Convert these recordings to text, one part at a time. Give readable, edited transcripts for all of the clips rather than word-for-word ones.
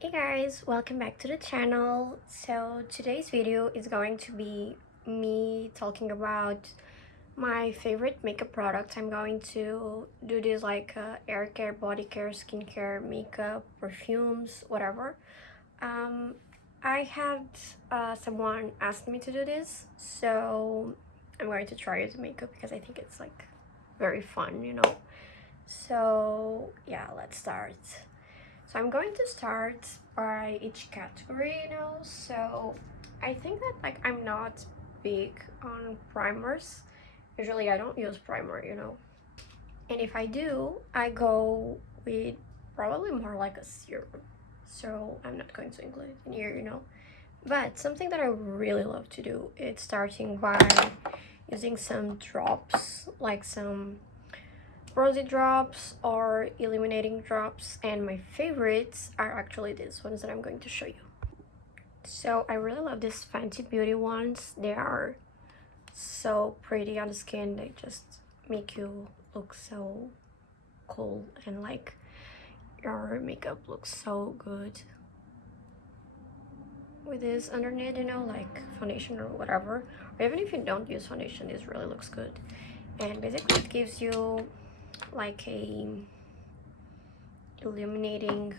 Hey guys, welcome back to the channel. So today's video is going to be me talking about my favorite makeup products. I'm going to do this like hair care, body care, skincare, makeup, perfumes, whatever. Um, I had someone ask me to do this, so I'm going to try the makeup because I think it's like very fun. So yeah, let's start. So I'm going to start by each category. So I think that like I'm not big on primers. Usually I don't use primer. And if I do, I go with probably more like a serum. So I'm not going to include it in here. But something that I really love to do is starting by using some drops, like some rosy drops or illuminating drops, and my favorites are actually these ones that I'm going to show you. So I really love these Fenty Beauty ones. They are so pretty on the skin. They just make you look so cool and like your makeup looks so good with this underneath, like foundation or whatever. Or even if you don't use foundation, this really looks good. And basically it gives you like a illuminating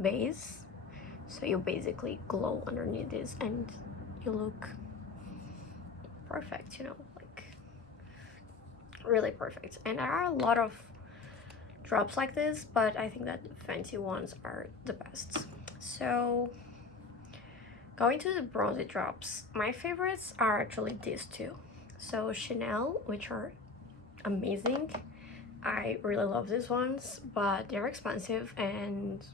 base, so you basically glow underneath this and you look perfect, like really perfect. And there are a lot of drops like this, but I think that Fenty ones are the best. So going to the bronzy drops, my favorites are actually these two. So Chanel, which are amazing. I really love these ones, but they're expensive, and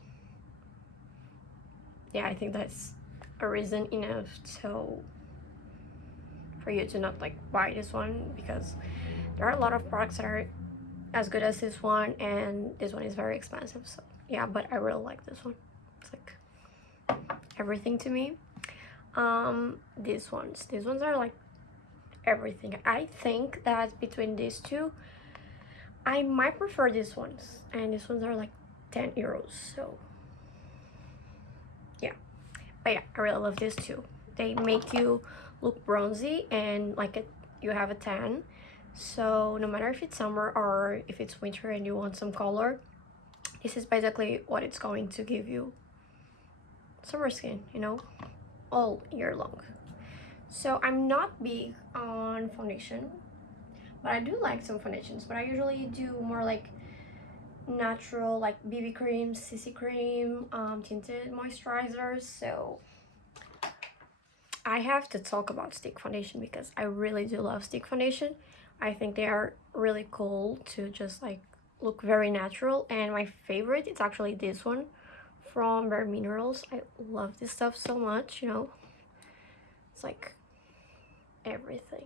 yeah, I think that's a reason enough so for you to not like buy this one, because there are a lot of products that are as good as this one, and this one is very expensive. So yeah, but I really like this one. It's like everything to me. These ones are like everything. I think that between these two I might prefer these ones, and these ones are like 10 euros. So yeah, but yeah, I really love these two. They make you look bronzy and like you have a tan. So no matter if it's summer or if it's winter and you want some color, this is basically what it's going to give you. Summer skin, all year long. So I'm not big on foundation, but I do like some foundations. But I usually do more like natural, like BB cream, CC cream, tinted moisturizers. So I have to talk about stick foundation because I really do love stick foundation. I think they are really cool to just like look very natural, and my favorite is actually this one from Bare Minerals. I love this stuff so much. It's like everything.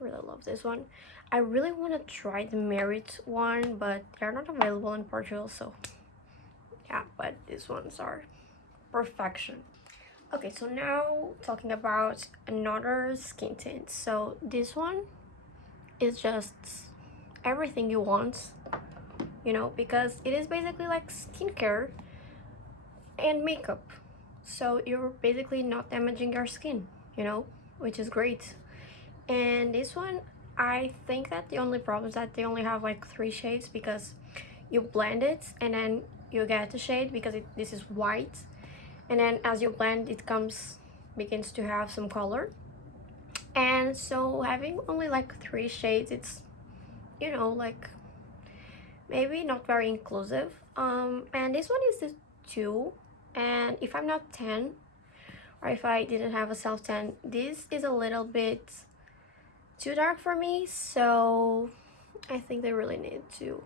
Really love this one. I really want to try the Merit one, but they're not available in Portugal, so yeah, but these ones are perfection. Okay, so now talking about another skin tint. So this one is just everything you want, because it is basically like skincare and makeup. So you're basically not damaging your skin, which is great. And this one, I think that the only problem is that they only have like 3 shades, because you blend it and then you get the shade, because this is white, and then as you blend it begins to have some color. And so having only like 3 shades, it's like maybe not very inclusive. And this one is the 2, and if I'm not 10, or if I didn't have a self tan, this is a little bit too dark for me, so I think they really need to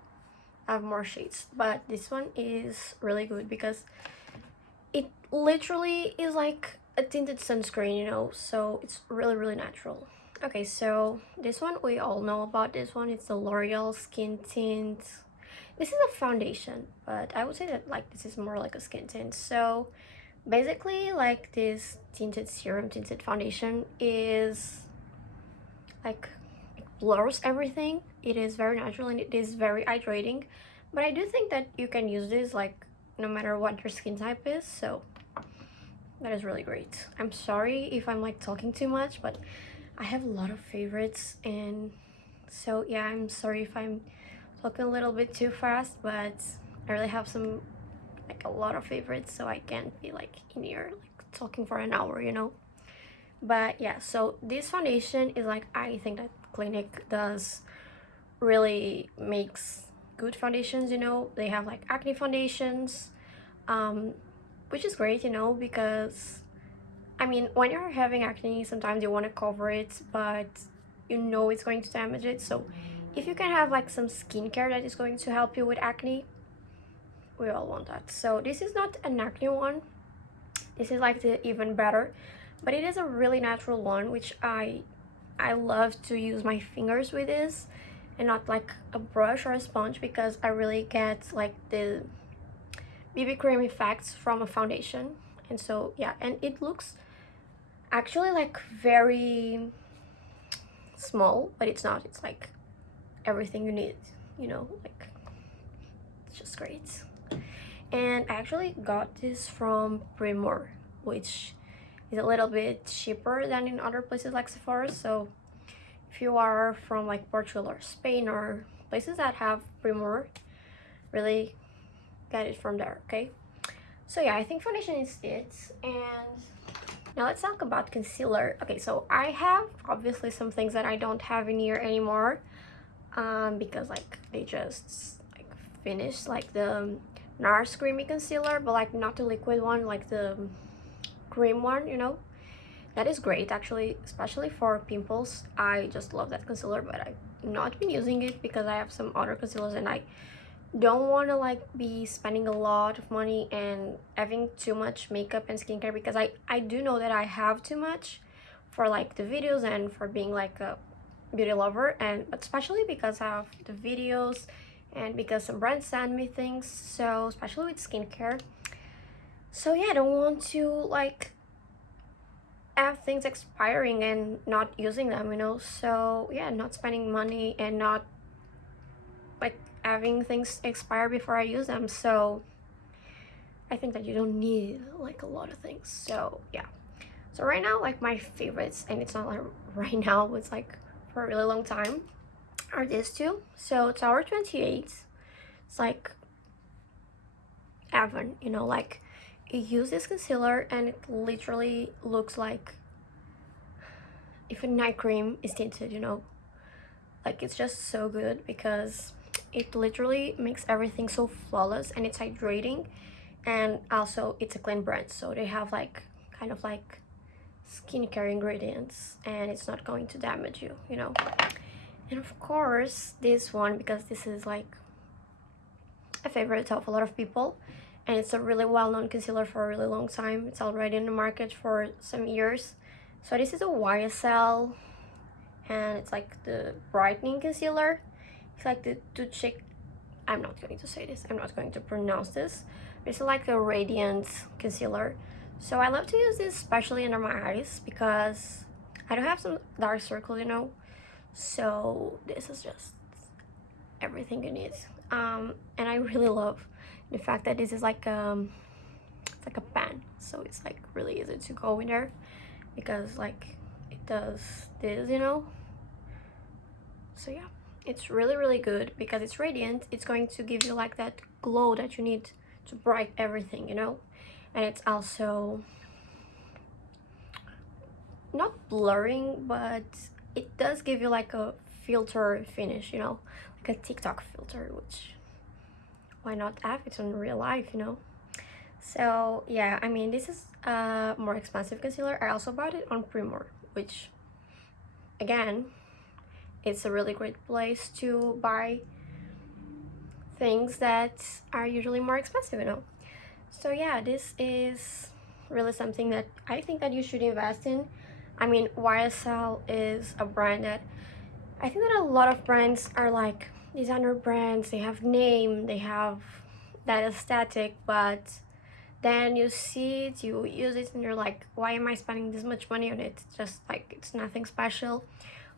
have more shades. But this one is really good because it literally is like a tinted sunscreen, so it's really natural. Okay, so this one, we all know about this one. It's the L'Oreal Skin Tint. This is a foundation, but I would say that like this is more like a skin tint. So basically, like, this tinted serum, tinted foundation is like, it blurs everything. It is very natural and it is very hydrating. But I do think that you can use this like no matter what your skin type is. So that is really great. I'm sorry if I'm like talking too much, but I have a lot of favorites, and so yeah, I'm sorry if I'm talking a little bit too fast, but I really have some, like, a lot of favorites, so I can't be like in here like talking for an hour, you know. But yeah, so this foundation is like, I think that Clinique does really makes good foundations, you know. They have like acne foundations, um which is great, you know, because I mean, when you're having acne, sometimes you want to cover it, but you know it's going to damage it. So if you can have like some skincare that is going to help you with acne, we all want that. So this is not an acne one. This is like the even better, but it is a really natural one, which I love to use my fingers with this and not like a brush or a sponge, because I really get like the BB cream effects from a foundation. And so yeah, and it looks actually like very small, but it's not. It's like everything you need, you know, like it's just great. And I actually got this from Primor, which is a little bit cheaper than in other places like Sephora. So if you are from like Portugal or Spain or places that have Primor, really get it from there, okay? So yeah, I think foundation is it. And now let's talk about concealer. Okay, so I have obviously some things that I don't have in here anymore, because like they just like finished, like the NARS creamy concealer, but like not the liquid one, like the cream one, you know. That is great actually, especially for pimples. I just love that concealer, but I've not been using it because I have some other concealers, and I don't want to like be spending a lot of money and having too much makeup and skincare, because I do know that I have too much for like the videos and for being like a beauty lover, and but especially because of the videos and because some brands send me things, so especially with skincare. So yeah, I don't want to like have things expiring and not using them, you know. So yeah, not spending money and not like having things expire before I use them. So I think that you don't need like a lot of things. So yeah, so right now, like my favorites, and it's not like right now, it's like for a really long time, are these two. So Tower 28, it's like Avon, you know, like you use this concealer and it literally looks like if a night cream is tinted, you know. Like it's just so good because it literally makes everything so flawless, and it's hydrating, and also it's a clean brand, so they have like kind of like skincare ingredients, and it's not going to damage you, you know. And of course this one, because this is like a favorite of a lot of people, and it's a really well-known concealer for a really long time. It's already in the market for some years. So this is a YSL, and it's like the brightening concealer. It's like the Tuche, I'm not going to say this, I'm not going to pronounce this, but it's like a radiant concealer. So I love to use this especially under my eyes because I don't have some dark circles, you know. So this is just everything you need. And I really love the fact that this is like it's like a pan, so it's like really easy to go in there, because like it does this, you know. So yeah, it's really good because it's radiant. It's going to give you like that glow that you need to bright everything, you know. And it's also not blurring, but it does give you like a filter finish, you know, like a TikTok filter, which why not have it in real life, you know. So yeah, I mean, this is a more expensive concealer. I also bought it on Primor, which again, it's a really great place to buy things that are usually more expensive, you know. So yeah, this is really something that I think that you should invest in. I mean, YSL is a brand that I think that a lot of brands are like designer brands. They have name, they have that aesthetic, but then you see it, you use it, and you're like, why am I spending this much money on it? Just like, it's nothing special.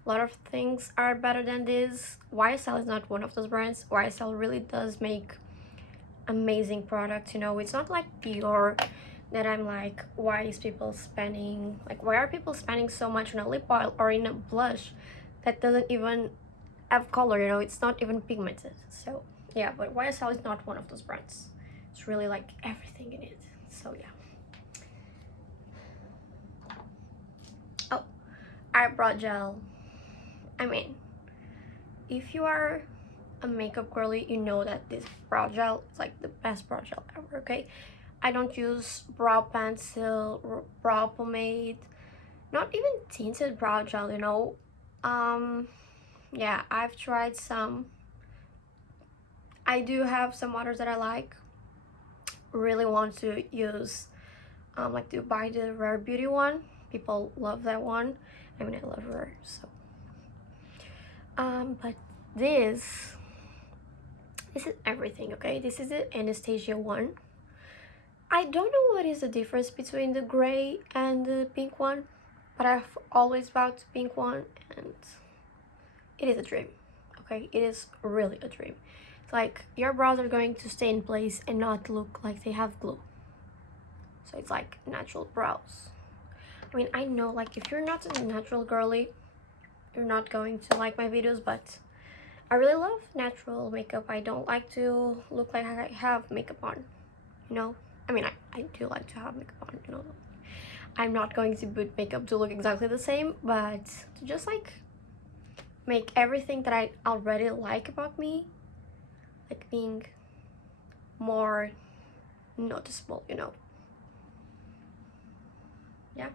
A lot of things are better than this. YSL is not one of those brands. YSL really does make amazing product, you know. It's not like Dior that I'm like, why is people spending, like, why are people spending so much on a lip oil or in a blush that doesn't even have color, you know. It's not even pigmented. So yeah, but YSL is not one of those brands. It's really like everything in it. So yeah. Oh, eyebrow gel. I mean, if you are a makeup girly, you know that this brow gel is like the best brow gel ever. Okay, I don't use brow pencil or brow pomade, not even tinted brow gel, you know. Yeah, I've tried some. I do have some others that I like. Really want to use like to buy the Rare Beauty one. People love that one. I mean, I love Rare, so but this is everything. Okay, this is the Anastasia one. I don't know what is the difference between the gray and the pink one, but I've always bought the pink one, and it is a dream. Okay, it is really a dream. It's like your brows are going to stay in place and not look like they have glue. So it's like natural brows. I mean, I know like if you're not a natural girly, you're not going to like my videos, but I really love natural makeup. I don't like to look like I have makeup on, you know. I mean, I do like to have makeup on, you know. I'm not going to put makeup to look exactly the same, but to just like make everything that I already like about me like being more noticeable, you know. Yeah.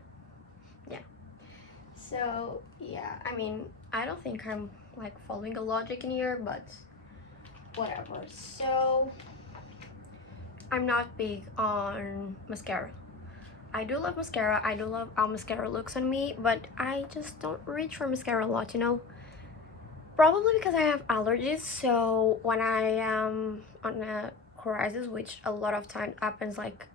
So yeah, I mean, I don't think I'm like following a logic in here, but whatever. So I'm not big on mascara. I do love mascara. I do love how mascara looks on me, but I just don't reach for mascara a lot, you know. Probably because I have allergies, so when I am on a crisis, which a lot of time happens like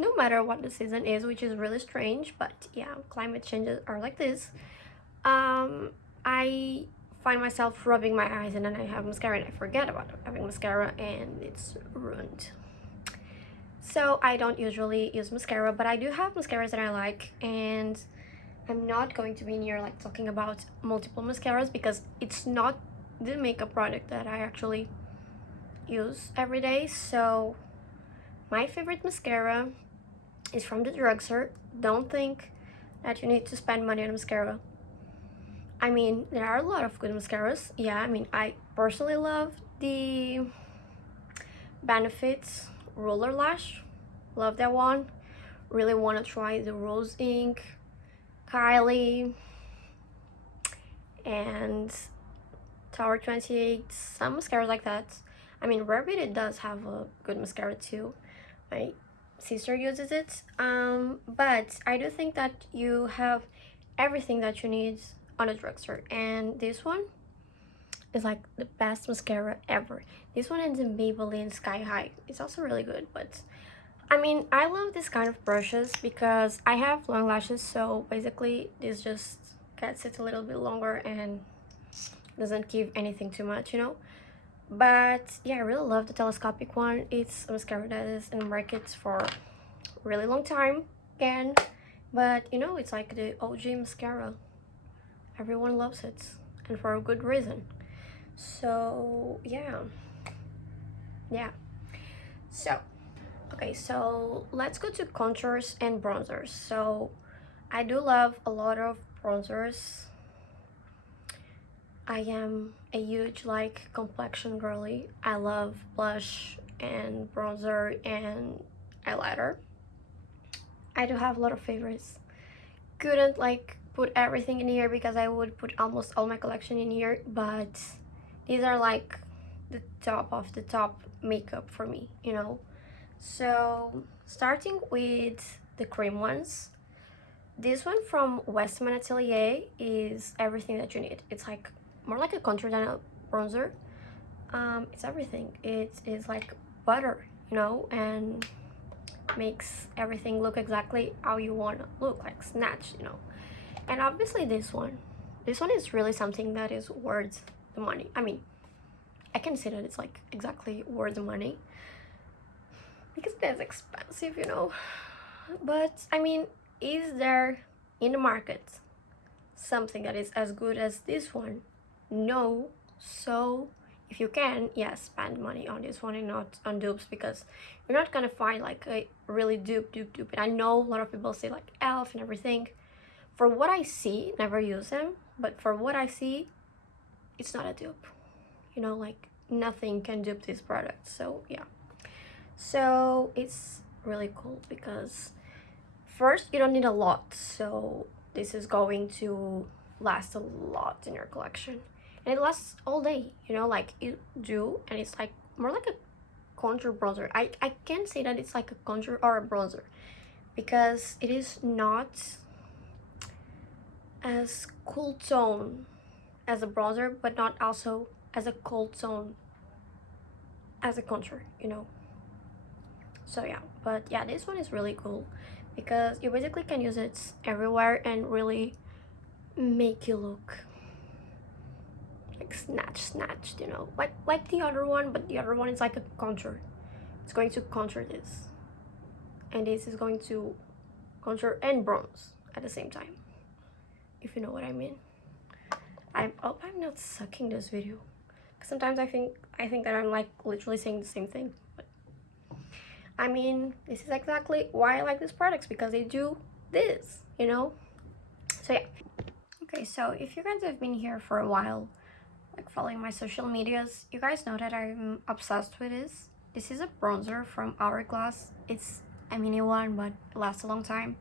no matter what the season is, which is really strange, but yeah, climate changes are like this. I find myself rubbing my eyes and then I have mascara and I forget about having mascara and it's ruined. So I don't usually use mascara, but I do have mascaras that I like, and I'm not going to be in here like talking about multiple mascaras because it's not the makeup product that I actually use every day. So my favorite mascara is from the drugstore. Don't think that you need to spend money on mascara. I mean, there are a lot of good mascaras. Yeah, I mean, I personally love the Benefits Roller Lash. Love that one. Really want to try the Rose Ink, Kylie, and Tower 28. Some mascaras like that. I mean, Rare Beauty does have a good mascara too. My sister uses it. But I do think that you have everything that you need on a drugstore, and this one is like the best mascara ever. This one is in Maybelline Sky High. It's also really good, but I mean, I love this kind of brushes because I have long lashes, so basically this just gets it a little bit longer and doesn't give anything too much, you know. But yeah, I really love the telescopic one. It's a mascara that is in the market for a really long time again, but you know, it's like the OG mascara. Everyone loves it, and for a good reason. So yeah. So okay, so let's go to contours and bronzers. So I do love a lot of bronzers. I am a huge like complexion girly. I love blush and bronzer and eyeliner. I do have a lot of favorites. Couldn't like put everything in here because I would put almost all my collection in here, but these are like the top of the top makeup for me, you know. So starting with the cream ones, this one from Westman Atelier is everything that you need. It's like more like a contour than a bronzer. It's everything. It is like butter, you know, and makes everything look exactly how you want to look, like snatched, you know. And obviously this one is really something that is worth the money. I mean, I can say that it's like exactly worth the money, because that's expensive, you know. But I mean, is there in the market something that is as good as this one? No. So if you can, yes, spend money on this one and not on dupes, because you're not gonna find like a really dupe. And I know a lot of people say like elf and everything. For what I see, never use them, but for what I see, it's not a dupe, you know, like nothing can dupe this product. So yeah, so it's really cool because first, you don't need a lot, so this is going to last a lot in your collection. And it lasts all day, you know, like you do, and it's like more like a contour bronzer. I can't say that it's like a contour or a bronzer, because it is not as cool tone as a bronzer, but not also as a cold tone as a contour, you know. So yeah, but yeah, this one is really cool because you basically can use it everywhere and really make you look like snatched, you know, like the other one, but the other one is like a contour. It's going to contour this, and this is going to contour and bronze at the same time, if you know what I mean. I hope I'm not sucking this video, because sometimes I think that I'm like literally saying the same thing, but I mean, this is exactly why I like these products, because they do this, you know. So yeah. Okay, so if you guys have been here for a while, like following my social medias, you guys know that I'm obsessed with this. This is a bronzer from Hourglass. It's a mini one, but it lasts a long time.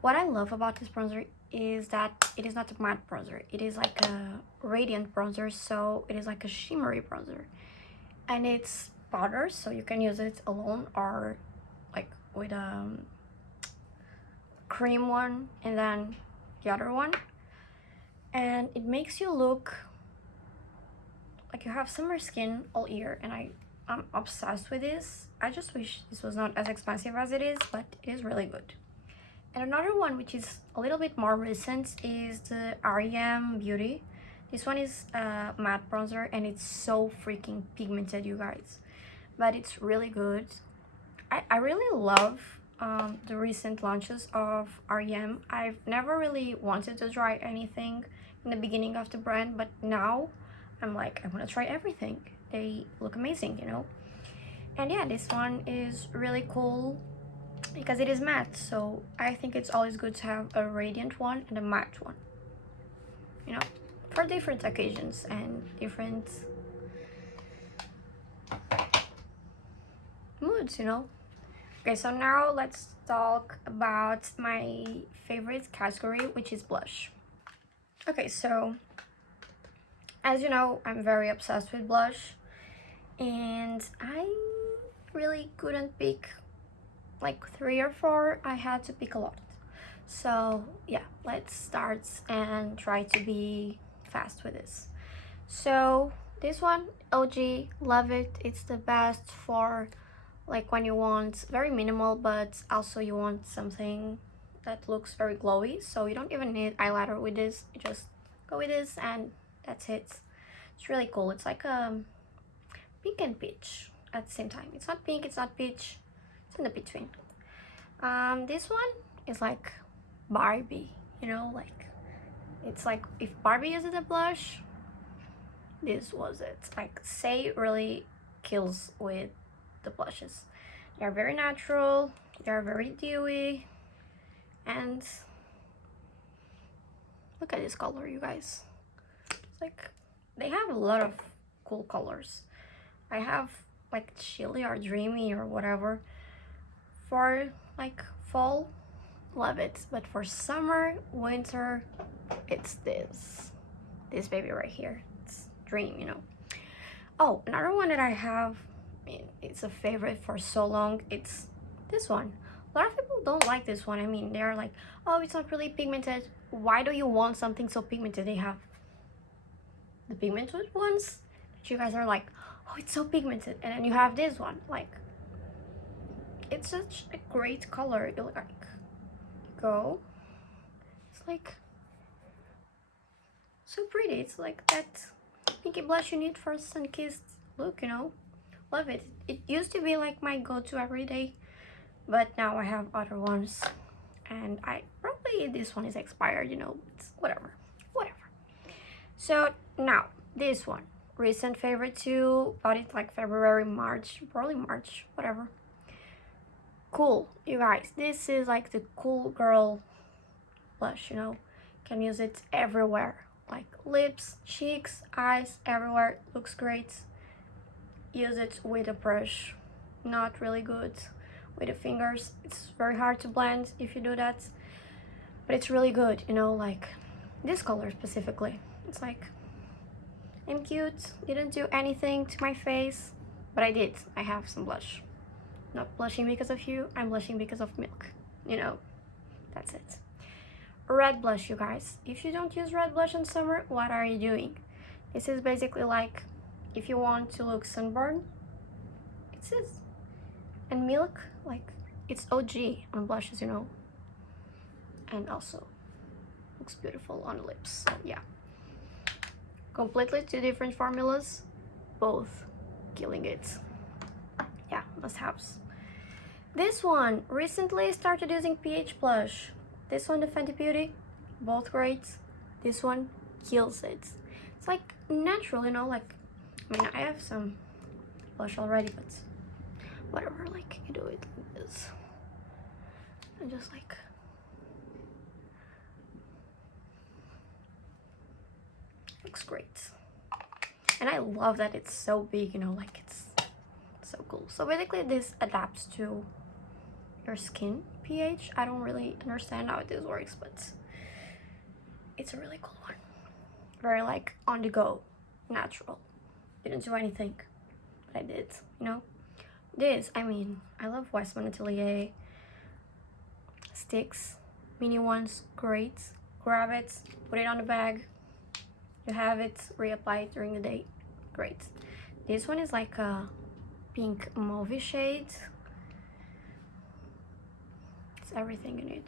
What I love about this bronzer is that it is not a matte bronzer. It is like a radiant bronzer, so it is like a shimmery bronzer. And it's powder, so you can use it alone or like with a cream one and then the other one. And it makes you look like you have summer skin all year, and I'm obsessed with this. I just wish this was not as expensive as it is, but it is really good. And another one which is a little bit more recent is the R.E.M. Beauty. This one is a matte bronzer, and it's so freaking pigmented, you guys, but it's really good. I really love the recent launches of R.E.M. I've never really wanted to try anything in the beginning of the brand, but now I'm like, I want to try everything. They look amazing, you know. And yeah, this one is really cool because it is matte, so I think it's always good to have a radiant one and a matte one, you know, for different occasions and different moods, you know. Okay, so now let's talk about my favorite category, which is blush. Okay, so as you know, I'm very obsessed with blush, and I really couldn't pick like 3 or 4. I had to pick a lot. So yeah, let's start and try to be fast with this. So this one, OG, love it. It's the best for like when you want very minimal, but also you want something that looks very glowy. So you don't even need eyeliner with this. You just go with this and that's it. It's really cool. It's like pink and peach at the same time. It's not pink, it's not peach, it's in the between. This one is like Barbie, you know, like it's like if Barbie uses a blush, this was it. Like Say really kills with the blushes. They're very natural, they're very dewy, and look at this color, you guys. It's like they have a lot of cool colors. I have like chilly or dreamy or whatever. For like fall, love it, but for summer, winter, it's this baby right here. It's dream, you know. Oh, another one that I have, I mean, it's a favorite for so long, it's this one. A lot of people don't like this one. I mean, they're like, oh, it's not really pigmented. Why do you want something so pigmented? They have the pigmented ones that you guys are like, oh, it's so pigmented, and then you have this one, like it's such a great color. You like go, it's like so pretty. It's like that pinky blush you need for a sun-kissed look, you know. Love it. It used to be like my go-to every day, but now I have other ones, and I probably this one is expired, you know. It's whatever. So now this one, recent favorite too, bought it like February, March, probably March, whatever. Cool, you guys, this is like the cool girl blush, you know. Can use it everywhere, like lips, cheeks, eyes, everywhere. Looks great. Use it with a brush, not really good with the fingers. It's very hard to blend if you do that, but it's really good, you know, like this color specifically. It's like, I'm cute, didn't do anything to my face, but I did. I have some blush. Not blushing because of you, I'm blushing because of milk, you know. That's it. Red blush, you guys. If you don't use red blush in summer, what are you doing? This is basically like, if you want to look sunburned, it's this. And milk, like, it's OG on blushes, you know. And also looks beautiful on the lips, so yeah. Completely two different formulas, both killing it. Yeah, must-haves. This one, recently started using PH blush. This one, the Fenty Beauty, both great. This one kills it. It's like natural, you know, like, I mean, I have some blush already, but whatever, like, you do it like this. And just like, looks great. And I love that it's so big, you know, like it's so cool. So basically this adapts to your skin pH. I don't really understand how this works, but it's a really cool one. Very like on the go, natural. Didn't do anything, but I did, you know. This, I mean, I love Westman Atelier sticks, mini ones, great. Grab it, put it on the bag. You have it, reapply it during the day. Great. This one is like a pink mauve shade. It's everything you need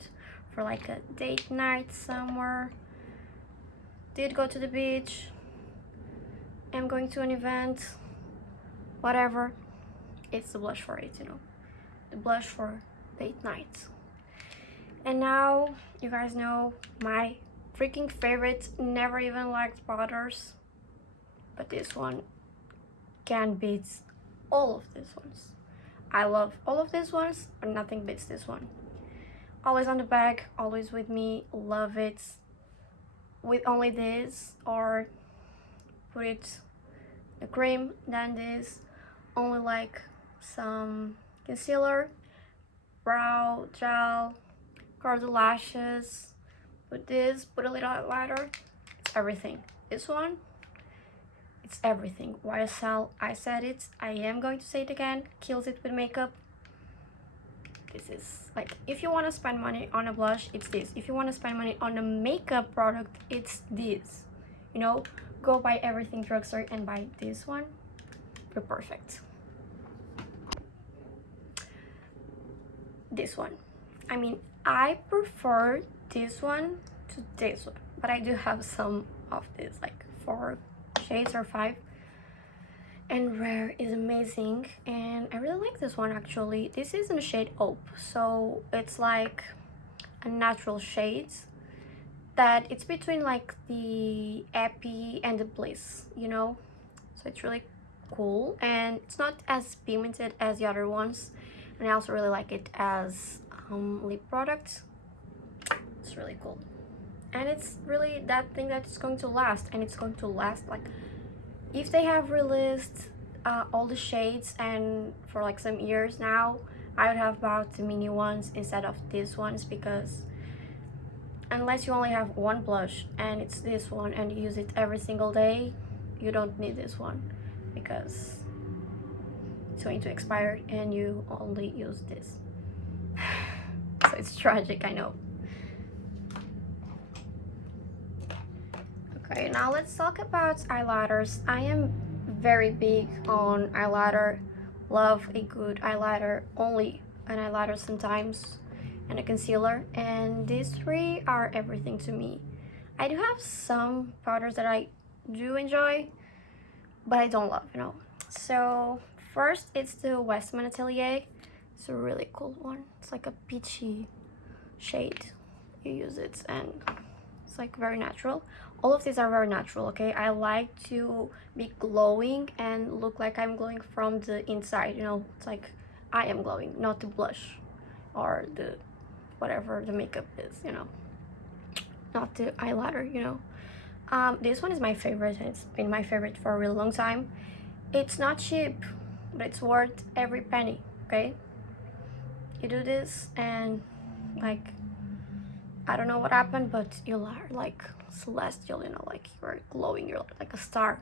for like a date night somewhere. Did go to the beach. I'm going to an event. Whatever. It's the blush for it, you know. The blush for date night. And now, you guys know my freaking favorite, never even liked powders, but this one can beat all of these ones. I love all of these ones, but nothing beats this one. Always on the bag, always with me, love it. With only this, or put it the cream, then this, only like some concealer, brow gel, curl the lashes. Put this, put a little highlighter, it's everything. This one, it's everything. YSL, I said it, I am going to say it again, kills it with makeup. This is like, if you want to spend money on a blush, it's this. If you want to spend money on a makeup product, it's this. You know, go buy everything drugstore and buy this one. You're perfect. This one, I mean, I prefer this one to this one, but I do have some of this, like 4 shades or 5, and Rare is amazing, and I really like this one actually. This is in the shade Hope, so it's like a natural shade that it's between like the Happy and the Bliss, you know, so it's really cool, and it's not as pigmented as the other ones, and I also really like it as lip product. It's really cool, and it's really that thing that is going to last, and it's going to last like, if they have released all the shades and for like some years now, I would have bought the mini ones instead of these ones, because unless you only have one blush and it's this one and you use it every single day, you don't need this one because it's going to expire and you only use this. So it's tragic, I know. Okay, now let's talk about eyeliners. I am very big on eyeliner. Love a good eyeliner, only an eyeliner sometimes, and a concealer, and these 3 are everything to me. I do have some powders that I do enjoy, but I don't love, you know. So first it's the Westman Atelier. It's a really cool one. It's like a peachy shade. You use it and it's like very natural. All of these are very natural, okay? I like to be glowing and look like I'm glowing from the inside, you know. It's like I am glowing, not the blush or the whatever the makeup is, you know, not the eyeliner, you know. This one is my favorite, and it's been my favorite for a really long time. It's not cheap, but it's worth every penny, okay? You do this and like, I don't know what happened, but you are like celestial, you know, like you're glowing, you're like a star.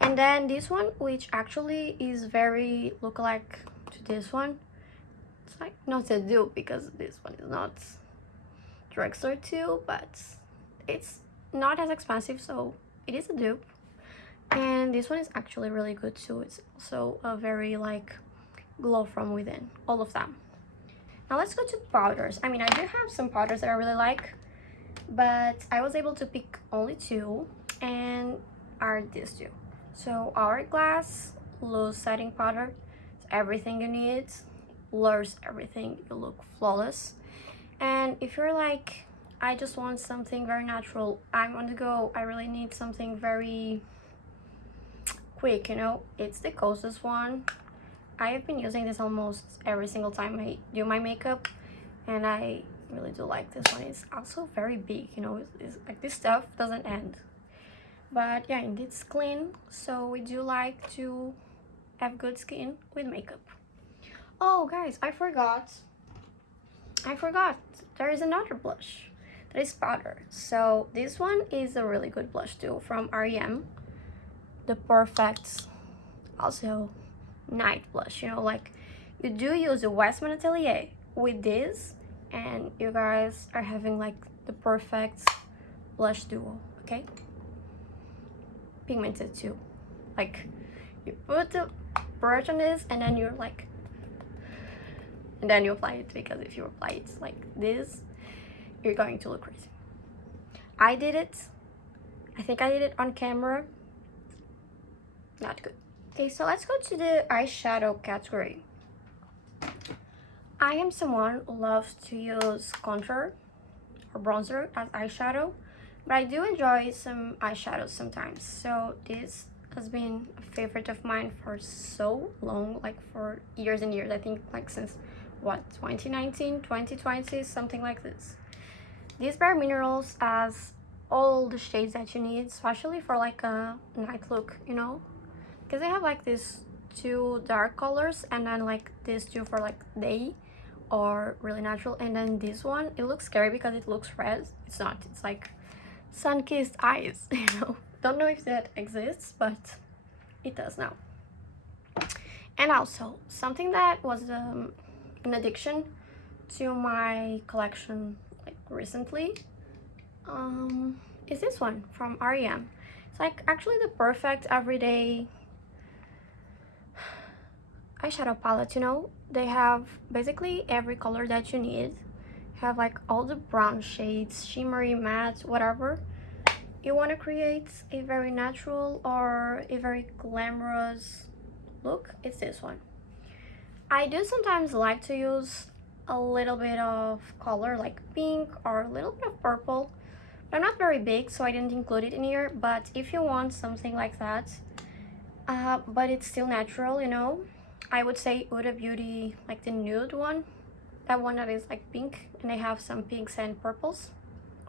And then this one, which actually is very look-alike to this one. It's like not a dupe because this one is not drugstore too, but it's not as expensive, so it is a dupe. And this one is actually really good too. It's also a very like glow from within, all of them. Now let's go to powders. I mean, I do have some powders that I really like, but I was able to pick only two, and are these two. So Hourglass loose setting powder. It's everything you need, blurs everything, you look flawless. And if you're like, I just want something very natural, I'm on the go, I really need something very quick, you know, it's the Kosas one. I have been using this almost every single time I do my makeup, and I really do like this one. It's also very big, you know, it's like this stuff doesn't end. But yeah, and it's clean, so we do like to have good skin with makeup. Oh guys, I forgot, there is another blush that is powder. So this one is a really good blush too, from REM, the Perfect, also night blush, you know, like you do use the Westman Atelier with this, and you guys are having like the perfect blush duo, okay? Pigmented too, like you put the brush on this and then you're like, and then you apply it, because if you apply it like this, you're going to look crazy. I did it, I think I did it on camera, not good. Okay, so let's go to the eyeshadow category. I am someone who loves to use contour or bronzer as eyeshadow, but I do enjoy some eyeshadows sometimes. So this has been a favorite of mine for so long, like for years and years. I think like since what, 2019, 2020, something like this. These Bare Minerals has all the shades that you need, especially for like a night look, you know, because they have like these two dark colors and then like these two for like day or really natural, and then this one, it looks scary because it looks red. It's not, it's like sun-kissed eyes, you know. Don't know if that exists, but it does now. And also something that was an addiction to my collection like recently is this one from REM. It's like actually the perfect everyday eyeshadow palette, you know. They have basically every color that you need, have like all the brown shades, shimmery, matte, whatever you want to create a very natural or a very glamorous look. It's this one. I do sometimes like to use a little bit of color like pink or a little bit of purple, but I'm not very big, so I didn't include it in here. But if you want something like that, but it's still natural, you know, I would say Huda Beauty, like the nude one, that one that is like pink, and they have some pinks and purples.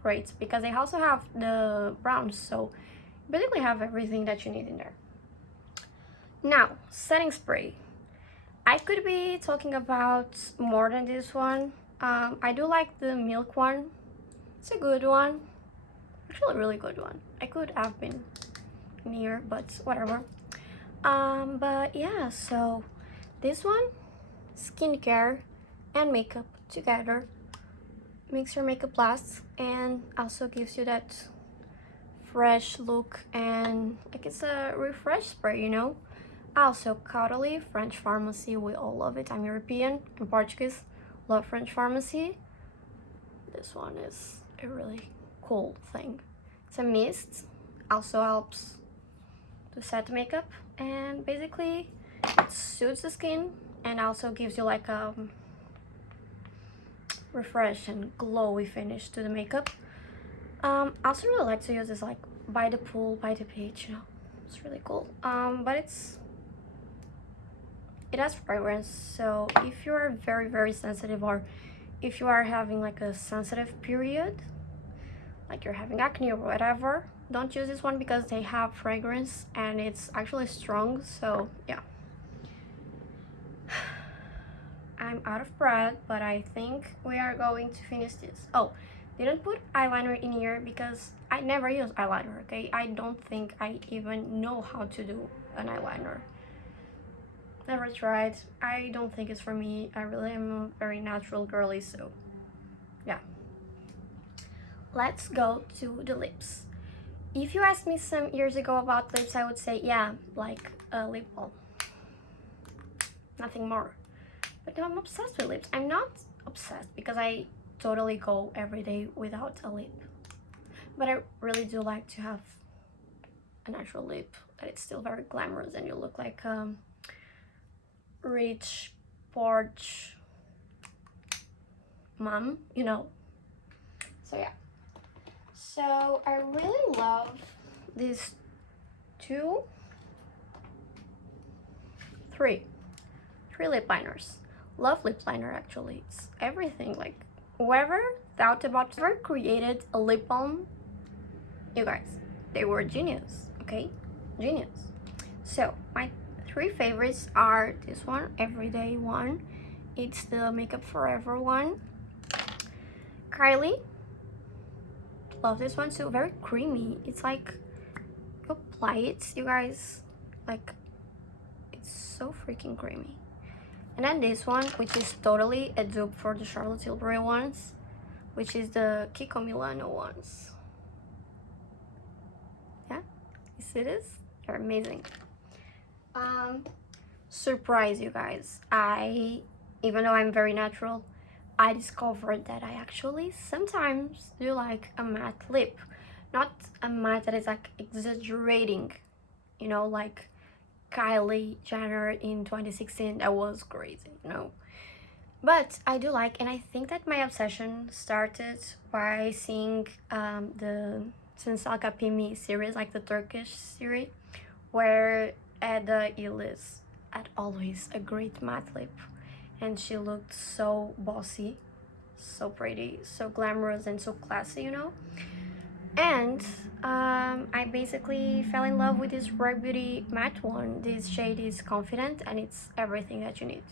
Great, because they also have the browns, so you basically have everything that you need in there. Now, setting spray. I could be talking about more than this one. I do like the Milk one. It's a good one, actually a really good one. I could have been near, but whatever. But yeah, so this one, skincare and makeup together, makes your makeup last and also gives you that fresh look, and like it's a refresh spray, you know. Also, Caudalie, French Pharmacy, we all love it. I'm European, I'm Portuguese, love French Pharmacy. This one is a really cool thing. It's a mist, also helps to set the makeup, and basically it suits the skin and also gives you like a refresh and glowy finish to the makeup. I also really like to use this like by the pool, by the beach, you know. It's really cool. But it has fragrance, so if you are very sensitive, or if you are having like a sensitive period, like you're having acne or whatever, don't use this one because they have fragrance and it's actually strong. So yeah, I'm out of breath, but I think we are going to finish this. Oh, didn't put eyeliner in here because I never use eyeliner, okay? I don't think I even know how to do an eyeliner. Never tried. I don't think it's for me. I really am a very natural girly, so yeah. Let's go to the lips. If you asked me some years ago about lips, I would say yeah, like a lip balm, nothing more. But now I'm obsessed with lips. I'm not obsessed because I totally go every day without a lip, but I really do like to have a natural lip that it's still very glamorous and you look like rich porch mom, you know. So yeah, so I really love these three lip liners. Love lip liner, actually. It's everything. Like whoever thought about, whoever created a lip balm, you guys, they were genius. Okay, genius. So my three favorites are this one, everyday one, it's the Makeup Forever one. Kylie, love this one too. Very creamy. It's like you apply it, you guys, like it's so freaking creamy. And then this one, which is totally a dupe for the Charlotte Tilbury ones, which is the Kiko Milano ones. Yeah, you see this? They're amazing. Surprise, you guys. Even though I'm very natural, I discovered that I actually sometimes do like a matte lip. Not a matte that is like exaggerating, you know, like Kylie Jenner in 2016. That was crazy, you know. But I do like, and I think that my obsession started by seeing the Sensal Kapimi series, like the Turkish series, where Eda Ilis had always a great matte lip, and she looked so bossy, so pretty, so glamorous, and so classy, you know. And I basically fell in love with this Rare Beauty matte one. This shade is Confident, and it's everything that you need.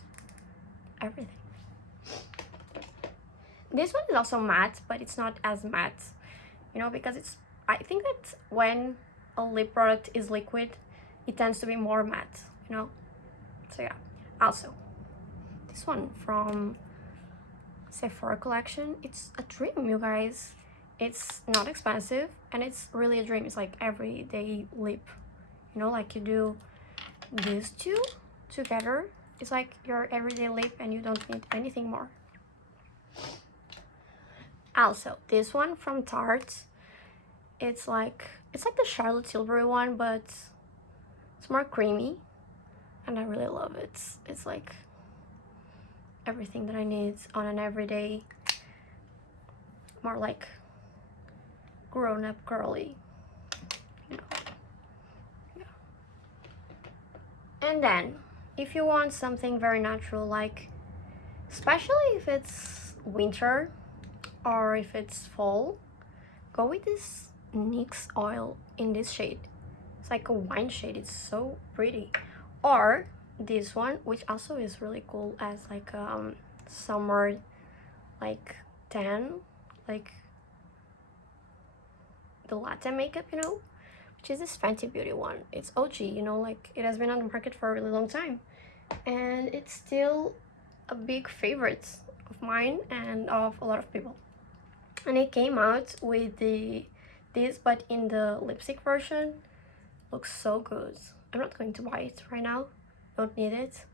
Everything. This one is also matte, but it's not as matte, you know, because it's, I think that when a lip product is liquid, it tends to be more matte, you know. So yeah. Also, this one from Sephora collection, it's a dream, you guys. It's not expensive and it's really a dream. It's like everyday lip, you know, like you do these two together, it's like your everyday lip and you don't need anything more. Also, this one from Tarte, it's like the Charlotte Tilbury one, but it's more creamy and I really love it. It's like everything that I need on an everyday, more like grown-up girly, you know. Yeah. And then if you want something very natural, like especially if it's winter or if it's fall, go with this NYX oil in this shade. It's like a wine shade, it's so pretty. Or this one, which also is really cool as like summer like tan, like the latte makeup, you know, which is this Fenty Beauty one. It's OG, you know, like it has been on the market for a really long time and it's still a big favorite of mine and of a lot of people. And it came out with this but in the lipstick version. Looks so good. I'm not going to buy it right now, don't need it.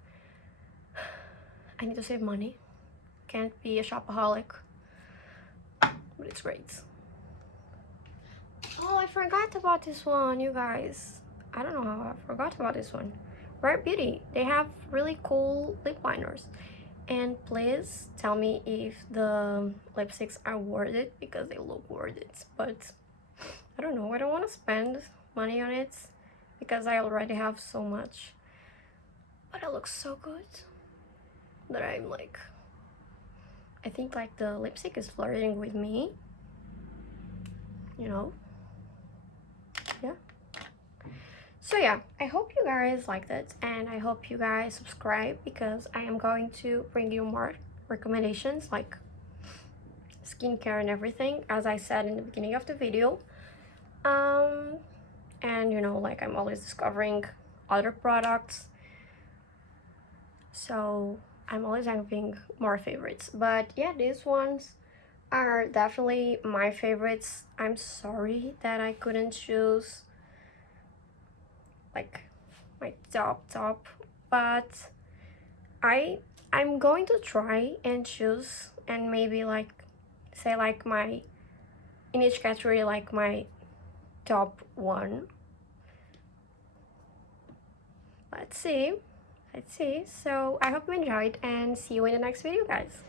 I need to save money, can't be a shopaholic, but it's great. Oh, I forgot about this one, you guys. I don't know how I forgot about this one. Rare Beauty, they have really cool lip liners. And please tell me if the lipsticks are worth it, because they look worth it. But I don't know, I don't want to spend money on it because I already have so much. But it looks so good that I'm like, I think like the lipstick is flirting with me, you know? Yeah. So yeah, I hope you guys liked it, and I hope you guys subscribe, because I am going to bring you more recommendations like skincare and everything, as I said in the beginning of the video. And you know, like I'm always discovering other products, so I'm always having more favorites. But yeah, these ones are definitely my favorites. I'm sorry that I couldn't choose like my top, but I'm going to try and choose, and maybe like say like my, in each category, like my top one. Let's see. So I hope you enjoyed, and see you in the next video, guys.